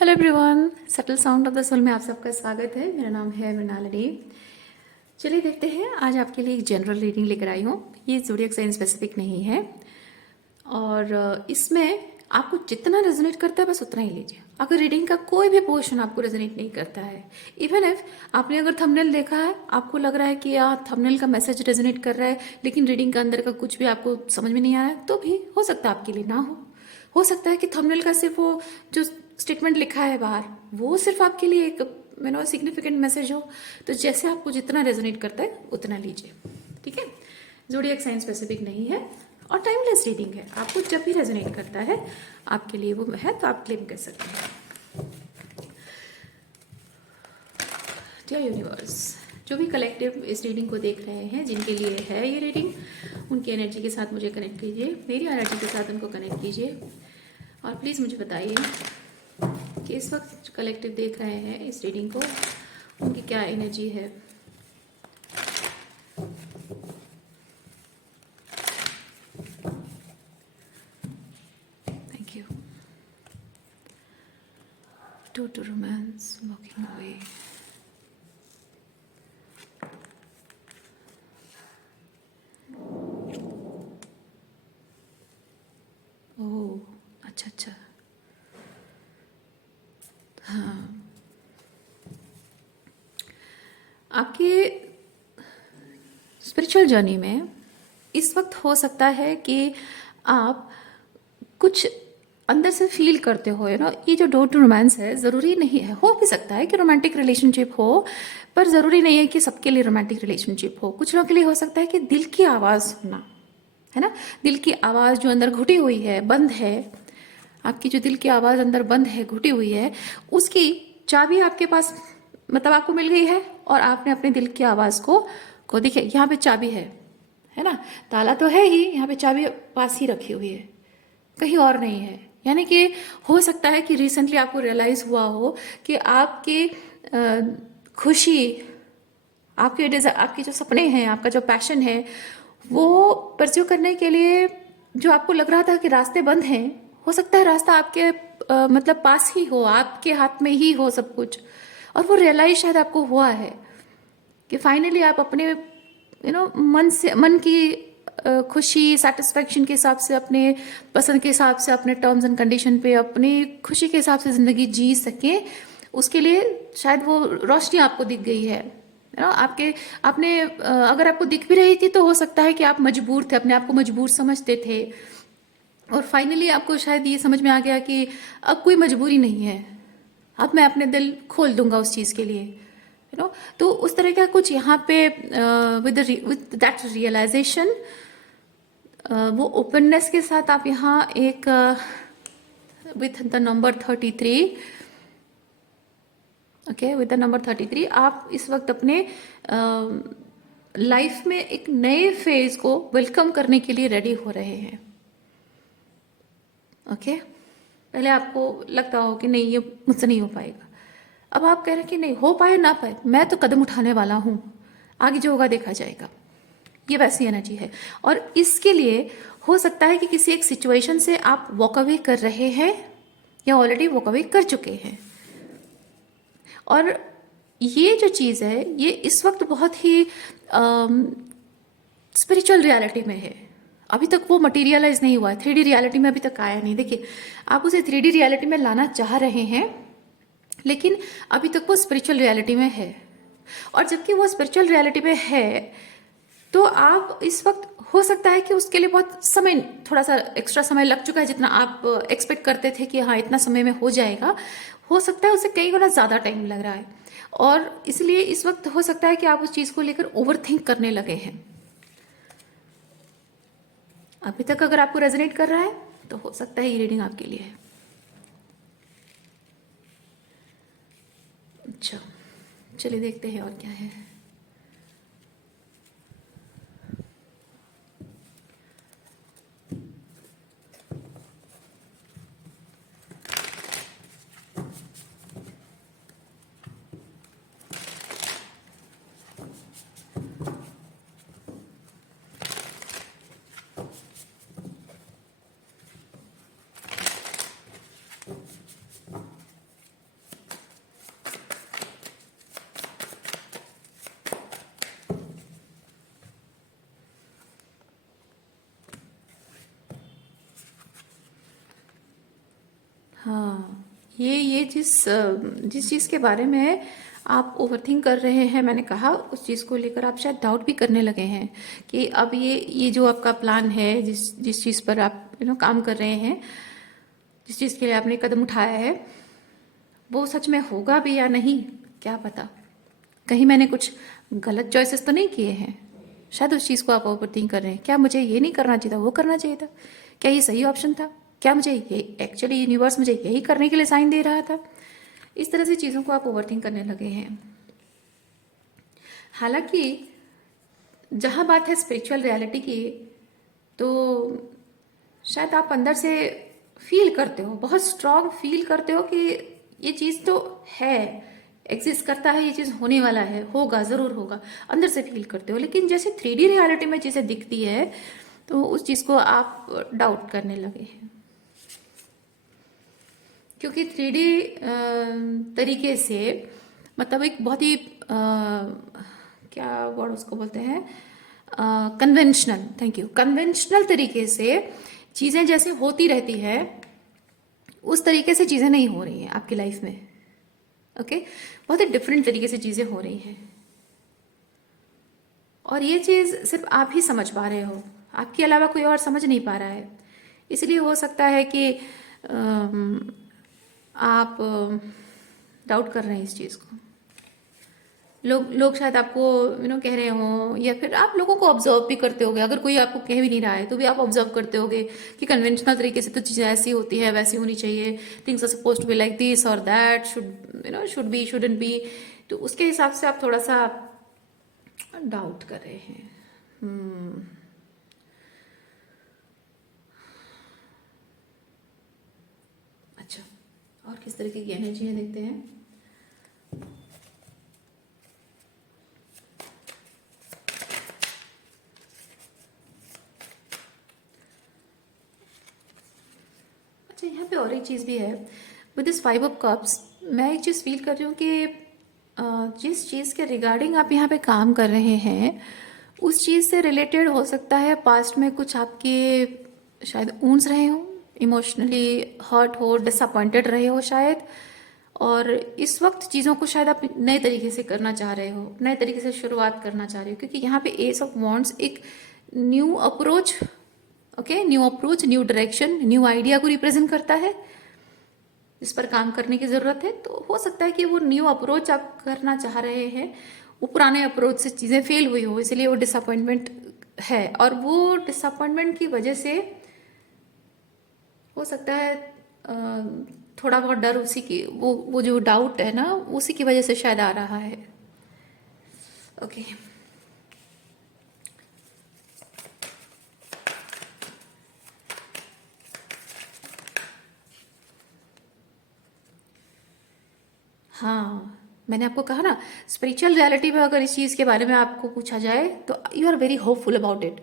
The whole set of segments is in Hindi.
Hello everyone, subtle sound of the soul में आप सबका स्वागत है। मेरा नाम है मृणालिनी। चलिए देखते हैं, आज आपके लिए एक जनरल रीडिंग लेकर आई हूँ। ये ज़ोडिएक साइन स्पेसिफिक नहीं है और इसमें आपको जितना रेजोनेट करता है बस उतना ही लीजिए। अगर रीडिंग का कोई भी पोर्शन आपको रेजोनेट नहीं करता है, इवन इफ आपने अगर थंबनेल देखा है, आपको लग रहा है कि यार थंबनेल का मैसेज रेजोनेट कर रहा है लेकिन रीडिंग का अंदर का कुछ भी आपको समझ में नहीं आ रहा है, तो भी हो सकता है आपके लिए ना हो सकता है कि थंबनेल का सिर्फ वो जो स्टेटमेंट लिखा है बाहर वो सिर्फ आपके लिए एक सिग्निफिकेंट मैसेज हो। तो जैसे आपको जितना रेजोनेट करता है उतना लीजिए, ठीक है। ज़ोडिएक साइन स्पेसिफिक नहीं है और टाइमलेस रीडिंग है। आपको जब भी रेजोनेट करता है आपके लिए वो है तो आप क्लेम कर सकते हैं। डियर यूनिवर्स, जो भी कलेक्टिव इस रीडिंग को देख रहे हैं, जिनके लिए है ये रीडिंग, उनकी एनर्जी के साथ मुझे कनेक्ट कीजिए, मेरी एनर्जी के साथ उनको कनेक्ट कीजिए और प्लीज़ मुझे बताइए कि इस वक्त कलेक्टिव देख रहे हैं इस रीडिंग को, उनकी क्या एनर्जी है। Thank you. To romance walking away. ओह अच्छा अच्छा, हाँ। आपके स्पिरिचुअल जर्नी में इस वक्त हो सकता है कि आप कुछ अंदर से फील करते हो ना, ये जो डोर टू रोमांस है, ज़रूरी नहीं है, हो भी सकता है कि रोमांटिक रिलेशनशिप हो, पर ज़रूरी नहीं है कि सबके लिए रोमांटिक रिलेशनशिप हो। कुछ लोगों के लिए हो सकता है कि दिल की आवाज़ सुनना, है ना। दिल की आवाज़ जो अंदर घुटी हुई है, बंद है, आपकी जो दिल की आवाज़ अंदर बंद है, घुटी हुई है, उसकी चाबी आपके पास आपको मिल गई है और आपने अपने दिल की आवाज़ को देखिए, यहाँ पे चाबी है ना। ताला तो है ही, यहाँ पे चाबी पास ही रखी हुई है, कहीं और नहीं है। यानी कि हो सकता है कि रिसेंटली आपको रियलाइज़ हुआ हो कि आपकी खुशी, आपके जो सपने हैं, आपका जो पैशन है, वो परस्यू करने के लिए जो आपको लग रहा था कि रास्ते बंद हैं, हो सकता है रास्ता आपके पास ही हो, आपके हाथ में ही हो सब कुछ। और वो रियलाइज शायद आपको हुआ है कि फाइनली आप अपने मन की खुशी, सेटिस्फेक्शन के हिसाब से, अपने पसंद के हिसाब से, अपने टर्म्स एंड कंडीशन पे, अपनी खुशी के हिसाब से ज़िंदगी जी सकें, उसके लिए शायद वो रोशनी आपको दिख गई है ना। आपने अगर आपको दिख भी रही थी तो हो सकता है कि आप मजबूर थे, अपने आप को मजबूर समझते थे, और फाइनली आपको शायद ये समझ में आ गया कि अब कोई मजबूरी नहीं है, अब मैं अपने दिल खोल दूंगा उस चीज़ के लिए, तो उस तरह का कुछ यहाँ पे विद दैट रियलाइजेशन, वो ओपननेस के साथ आप यहाँ एक with the number 33, okay, with the number 33 आप इस वक्त अपने लाइफ में एक नए फेज को वेलकम करने के लिए रेडी हो रहे हैं। ओके, पहले आपको लगता हो कि नहीं, ये मुझसे नहीं हो पाएगा, अब आप कह रहे हैं कि नहीं, हो पाए ना पाए, मैं तो कदम उठाने वाला हूँ, आगे जो होगा देखा जाएगा। ये वैसी एनर्जी है और इसके लिए हो सकता है कि किसी एक सिचुएशन से आप वॉक अवे कर रहे हैं या ऑलरेडी वॉक अवे कर चुके हैं। और ये जो चीज़ है, ये इस वक्त बहुत ही स्पिरिचुअल रियलिटी में है। अभी तक वो मटेरियलाइज नहीं हुआ है, 3D रियलिटी में अभी तक आया नहीं। देखिए, आप उसे 3D रियलिटी में लाना चाह रहे हैं लेकिन अभी तक वो स्पिरिचुअल रियलिटी में है, और जबकि वो स्पिरिचुअल रियलिटी में है तो आप इस वक्त हो सकता है कि उसके लिए बहुत समय, थोड़ा सा एक्स्ट्रा समय लग चुका है। जितना आप एक्सपेक्ट करते थे कि हाँ इतना समय में हो जाएगा, हो सकता है उससे कई गुना ज़्यादा टाइम लग रहा है, और इसलिए इस वक्त हो सकता है कि आप उस चीज़ को लेकर ओवर थिंक करने लगे हैं। अभी तक अगर आपको रेजोनेट कर रहा है तो हो सकता है ये रीडिंग आपके लिए है। अच्छा, चलिए देखते हैं और क्या है। ये जिस चीज़ के बारे में आप ओवरथिंक कर रहे हैं, मैंने कहा उस चीज़ को लेकर आप शायद डाउट भी करने लगे हैं कि अब ये जो आपका प्लान है, जिस चीज़ पर आप काम कर रहे हैं, जिस चीज़ के लिए आपने कदम उठाया है, वो सच में होगा भी या नहीं, क्या पता। कहीं मैंने कुछ गलत चॉइसेस तो नहीं किए हैं। शायद उस चीज़ को आप ओवरथिंक कर रहे हैं, क्या मुझे ये नहीं करना चाहिए था, वो करना चाहिए था, क्या ये सही ऑप्शन था, क्या मुझे ये एक्चुअली यूनिवर्स मुझे यही करने के लिए साइन दे रहा था। इस तरह से चीज़ों को आप ओवरथिंक करने लगे हैं। हालांकि जहाँ बात है स्पिरिचुअल रियलिटी की, तो शायद आप अंदर से फील करते हो, बहुत स्ट्रांग फील करते हो कि ये चीज़ तो है, एग्जिस्ट करता है, ये चीज़ होने वाला है, होगा, ज़रूर होगा, अंदर से फील करते हो। लेकिन जैसे 3D रियलिटी में चीज़ें दिखती है, तो उस चीज़ को आप डाउट करने लगे हैं। क्योंकि 3D तरीके से, मतलब एक बहुत ही क्या वर्ड उसको बोलते हैं, कन्वेंशनल, थैंक यू, कन्वेंशनल तरीके से चीज़ें जैसे होती रहती है, उस तरीके से चीज़ें नहीं हो रही हैं आपकी लाइफ में। ओके, बहुत ही डिफरेंट तरीके से चीज़ें हो रही हैं, और ये चीज़ सिर्फ आप ही समझ पा रहे हो, आपके अलावा कोई और समझ नहीं पा रहा है। इसलिए हो सकता है कि आप डाउट कर रहे हैं इस चीज़ को। लोग शायद आपको कह रहे हों, या फिर आप लोगों को ऑब्जर्व भी करते होगे। अगर कोई आपको कह भी नहीं रहा है तो भी आप ऑब्जर्व करते होगे कि कन्वेंशनल तरीके से तो चीज़ें ऐसी होती है, वैसी होनी चाहिए, things are suppose to be like this और that, should be, shouldn't be. तो उसके हिसाब से आप थोड़ा सा डाउट कर रहे हैं। अच्छा, और किस तरीके की एनर्जी है देखते हैं। अच्छा, यहाँ पे और एक चीज़ भी है विद दिस 5 ऑफ कप्स। मैं एक चीज़ फील कर रही हूँ कि जिस चीज़ के रिगार्डिंग आप यहाँ पे काम कर रहे हैं, उस चीज़ से रिलेटेड हो सकता है पास्ट में कुछ आपके शायद ऊंस रहे हो, इमोशनली हर्ट हो, डिसअपॉइंटेड रहे हो शायद, और इस वक्त चीज़ों को शायद आप नए तरीके से करना चाह रहे हो, नए तरीके से शुरुआत करना चाह रहे हो। क्योंकि यहाँ पे एस ऑफ वॉन्ड्स एक new approach, okay, new approach, new direction, new idea को रिप्रेजेंट करता है, जिस पर काम करने की ज़रूरत है। तो हो सकता है कि वो न्यू अप्रोच आप करना चाह रहे हैं, वो पुराने अप्रोच से चीज़ें फेल हुई हो, इसलिए वो डिसअपॉइंटमेंट है, और वो डिसअपॉइंटमेंट की वजह से हो सकता है थोड़ा बहुत डर, उसी की वो जो डाउट है ना, उसी की वजह से शायद आ रहा है। ओके, हाँ, मैंने आपको कहा ना, स्पिरिचुअल रियलिटी में अगर इस चीज़ के बारे में आपको पूछा जाए तो you are very hopeful about it.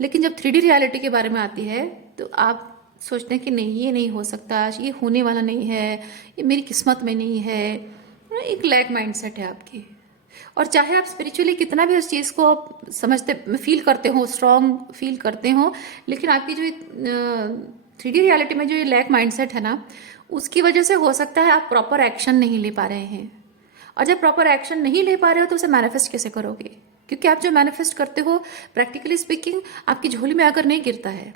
लेकिन जब 3D रियलिटी के बारे में आती है तो आप सोचते हैं कि नहीं, ये नहीं हो सकता, ये होने वाला नहीं है, ये मेरी किस्मत में नहीं है। एक लैक माइंडसेट है आपकी। और चाहे आप स्पिरिचुअली कितना भी उस चीज़ को समझते, फील करते हो, स्ट्रॉन्ग फील करते हो, लेकिन आपकी जो 3D रियलिटी में जो ये लैक माइंडसेट है ना, उसकी वजह से हो सकता है आप प्रॉपर एक्शन नहीं ले पा रहे हैं। और जब प्रॉपर एक्शन नहीं ले पा रहे हो तो उसे मैनिफेस्ट कैसे करोगे? क्योंकि आप जो मैनिफेस्ट करते हो, प्रैक्टिकली स्पीकिंग, आपकी झोली में आकर नहीं गिरता है।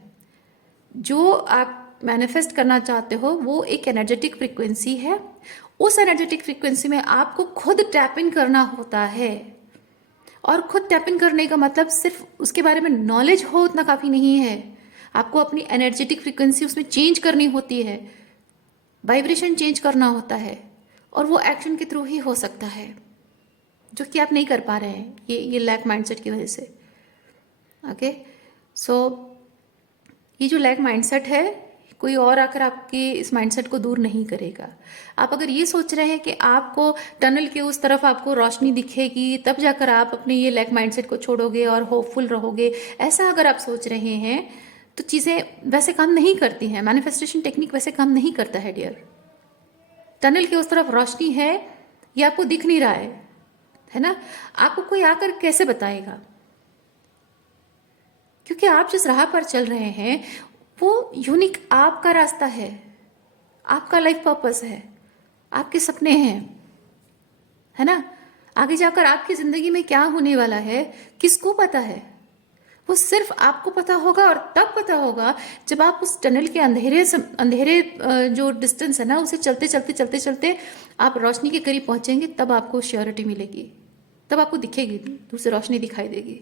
जो आप मैनिफेस्ट करना चाहते हो वो एक एनर्जेटिक फ्रीक्वेंसी है। उस एनर्जेटिक फ्रीक्वेंसी में आपको खुद टैप इन करना होता है। और खुद टैप इन करने का मतलब सिर्फ उसके बारे में नॉलेज हो उतना काफ़ी नहीं है। आपको अपनी एनर्जेटिक फ्रीक्वेंसी उसमें चेंज करनी होती है, वाइब्रेशन चेंज करना होता है, और वो एक्शन के थ्रू ही हो सकता है, जो कि आप नहीं कर पा रहे हैं ये लैक माइंडसेट की वजह से। ओके, सो ये जो लैक माइंडसेट है, कोई और आकर आपके इस माइंडसेट को दूर नहीं करेगा। आप अगर ये सोच रहे हैं कि आपको टनल के उस तरफ आपको रोशनी दिखेगी तब जाकर आप अपने ये लैक माइंडसेट को छोड़ोगे और होपफुल रहोगे, ऐसा अगर आप सोच रहे हैं तो चीज़ें वैसे काम नहीं करती हैं। मैनिफेस्टेशन टेक्निक वैसे काम नहीं करता है डियर। टनल के उस तरफ रोशनी है, ये आपको दिख नहीं रहा है ना? आपको कोई आकर कैसे बताएगा? क्योंकि आप जिस राह पर चल रहे हैं वो यूनिक आपका रास्ता है, आपका लाइफ पर्पस है। आपके सपने हैं, है ना। आगे जाकर आपकी जिंदगी में क्या होने वाला है किसको पता है, वो सिर्फ आपको पता होगा। और तब पता होगा जब आप उस टनल के अंधेरे जो डिस्टेंस है ना, उसे चलते चलते चलते चलते आप रोशनी के करीब पहुंचेंगे, तब आपको श्योरिटी मिलेगी, तब आपको दिखेगी, दूसरी रोशनी दिखाई देगी।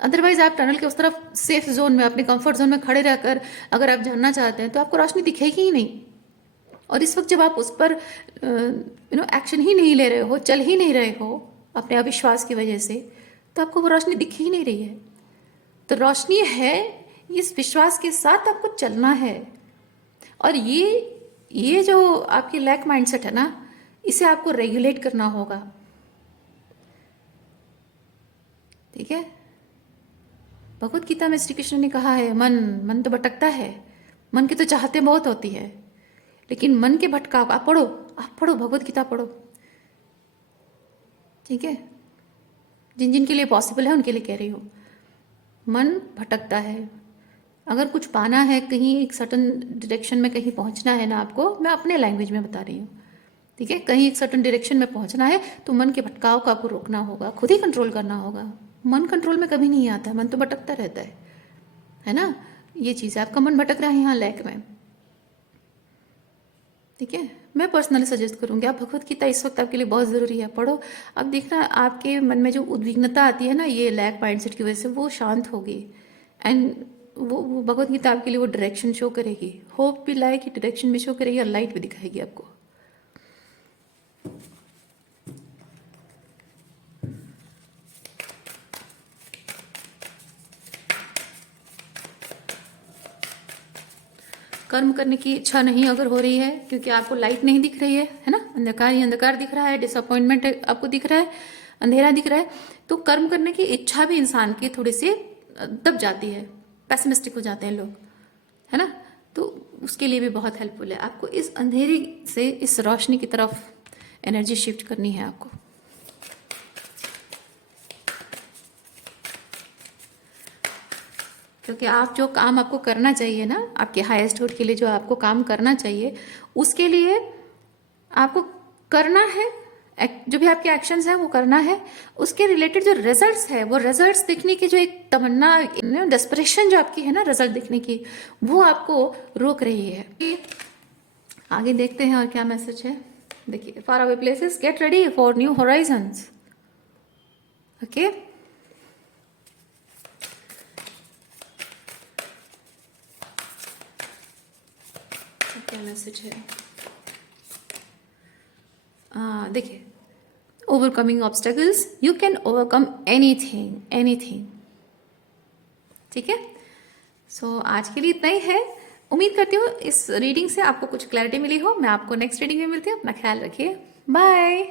अदरवाइज आप टनल के उस तरफ सेफ जोन में, अपने कंफर्ट जोन में खड़े रहकर अगर आप जानना चाहते हैं तो आपको रोशनी दिखेगी ही नहीं। और इस वक्त जब आप उस पर एक्शन ही नहीं ले रहे हो, चल ही नहीं रहे हो अपने अविश्वास की वजह से, तो आपको वो रोशनी दिख ही नहीं रही है। तो रोशनी है, इस विश्वास के साथ आपको चलना है। और ये जो आपकी लैक माइंडसेट है ना, इसे आपको रेगुलेट करना होगा, ठीक है। भगवत गीता में श्री कृष्ण ने कहा है, मन तो भटकता है, मन की तो चाहते बहुत होती है, लेकिन मन के भटकाव आप पढ़ो भगवत गीता पढ़ो, ठीक है। जिन जिन के लिए पॉसिबल है उनके लिए कह रही हूँ। मन भटकता है, अगर कुछ पाना है, कहीं एक सर्टन डायरेक्शन में कहीं पहुंचना है ना आपको, मैं अपने लैंग्वेज में बता रही हूँ, ठीक है। कहीं एक सर्टन डायरेक्शन में पहुंचना है तो मन के भटकाव को आपको रोकना होगा, खुद ही कंट्रोल करना होगा। मन कंट्रोल में कभी नहीं आता, मन तो भटकता रहता है ना। ये चीज़ है, आपका मन भटक रहा है यहाँ लैक में, ठीक है। मैं पर्सनली सजेस्ट करूँगी आप भगवत गीता इस वक्त आपके लिए बहुत ज़रूरी है, पढ़ो। अब देखना आपके मन में जो उद्विग्नता आती है ना, ये लैक माइंडसेट की वजह से, वो शांत होगी। एंड वो भगवत गीता आपके लिए वो डायरेक्शन शो करेगी, होप भी लाए कि डायरेक्शन भी शो करेगी और लाइट भी दिखाएगी आपको। कर्म करने की इच्छा नहीं अगर हो रही है, क्योंकि आपको लाइट नहीं दिख रही है ना, अंधकार ही अंधकार दिख रहा है, डिसअपॉइंटमेंट आपको दिख रहा है, अंधेरा दिख रहा है, तो कर्म करने की इच्छा भी इंसान की थोड़ी सी दब जाती है, पैसिमिस्टिक हो जाते हैं लोग, है ना। तो उसके लिए भी बहुत हेल्पफुल है, आपको इस अंधेरे से इस रोशनी की तरफ एनर्जी शिफ्ट करनी है आपको। क्योंकि आप जो काम आपको करना चाहिए ना, आपके हाईएस्ट गुड के लिए जो आपको काम करना चाहिए, उसके लिए आपको करना है, जो भी आपके एक्शंस हैं वो करना है। उसके रिलेटेड जो रिजल्ट्स है, वो रिजल्ट्स देखने की जो एक तमन्ना, डेस्परेशन जो आपकी है ना रिजल्ट देखने की, वो आपको रोक रही है। आगे देखते हैं और क्या मैसेज है। देखिए, far away places get ready for new Horizons, okay. क्या मैसेज है, देखिए, overcoming obstacles, you can overcome anything, ठीक है। सो आज के लिए इतना ही है। उम्मीद करती हूँ इस रीडिंग से आपको कुछ क्लैरिटी मिली हो। मैं आपको नेक्स्ट रीडिंग में मिलती हूँ। अपना ख्याल रखिए, बाय।